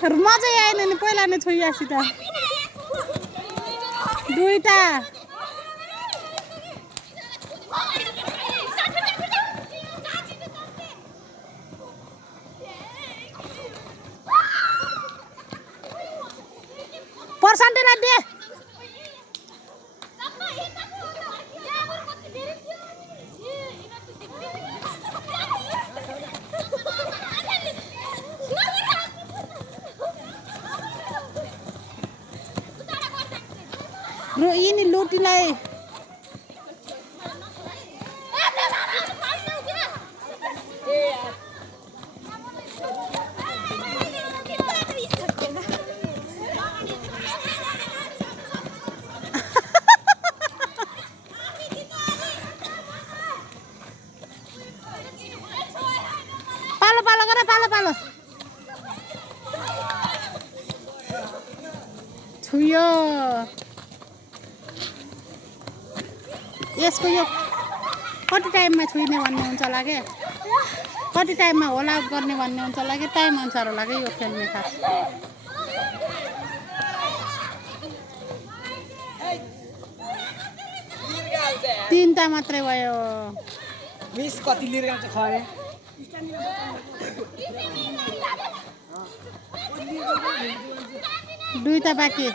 मजै आएन नि पहिला नै छोइयासी त दुईटा पर्सेन्टेजलाई दे यिनी लुटीलाई पालो पालो गर पालो पालो छुयो यसको यो कति टाइममा छुइने भन्ने हुन्छ होला के कति टाइममा होला गर्ने भन्ने हुन्छ होला कि टाइम अनुसार होला कि यो खेल्ने खास तीनटा मात्रै भयो मिस कति लिएर आउँछ खरे दुईटा बाँकी